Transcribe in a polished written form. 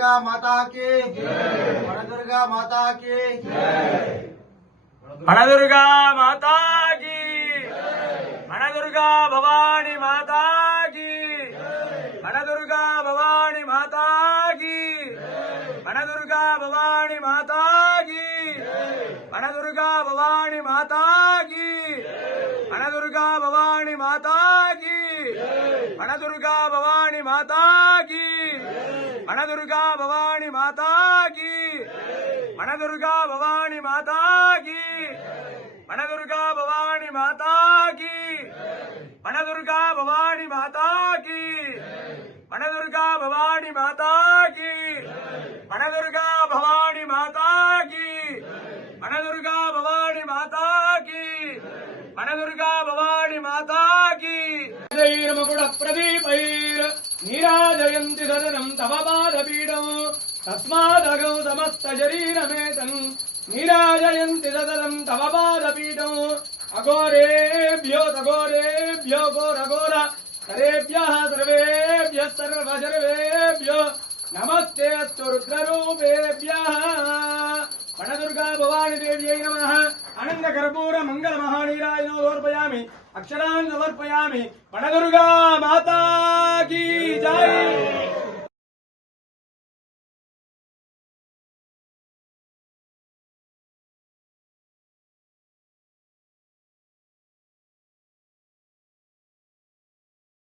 वनदुर्गा माता की वनदुर्गा माता की वनदुर्गा माता की वनदुर्गा भवानी माता की वनदुर्गा भवानी माता की वनदुर्गा भवानी माता की वनदुर्गा भवानी माता की वनदुर्गा भवानी माता की वनदुर्गा भवानी माता की वनदुर्गा भवानी माता की वनदुर्गा भवानी माता की वनदुर्गा भवानी माता की वनदुर्गा भवानी माता की वनदुर्गा भवानी माता की वनदुर्गा भवानी माता की वनदुर्गा भवानी माता की वनदुर्गा भवानी माता की मुकुट प्रदीपैर नीराजयन्ति सदनं तव पादपीठं तस्मादगौ समस्त शरीरमेतं नीराजयन्ति सदनं तव पादपीठं अघोरेभ्यो तघोरेभ्यो घोरघोर सर्वेभ्यः सर्वेभ्यः सर्वसर्वेभ्यो नमस्ते अस्तु रुद्ररूपेभ्यः वनदुर्गा भवानी देव्यै नमः अनंत कर्पूर मंगल महानीराजनो समर्पयामि अक्षरान् समर्पयामि वनदुर्गा माता की जय।